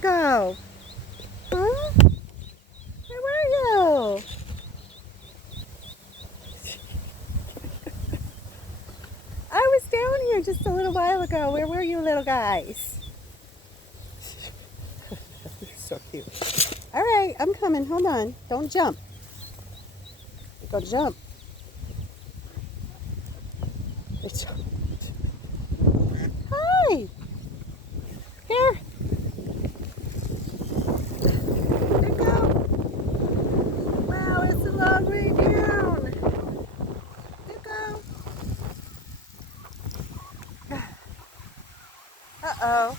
you go? Huh? Where were you? I was down here just a little while ago. Where were you little guys? You're so cute. All right, I'm coming. Hold on. Don't jump. You're going to jump. Hi. Here. There you go. Wow, it's a long way down. There you go. Uh-oh.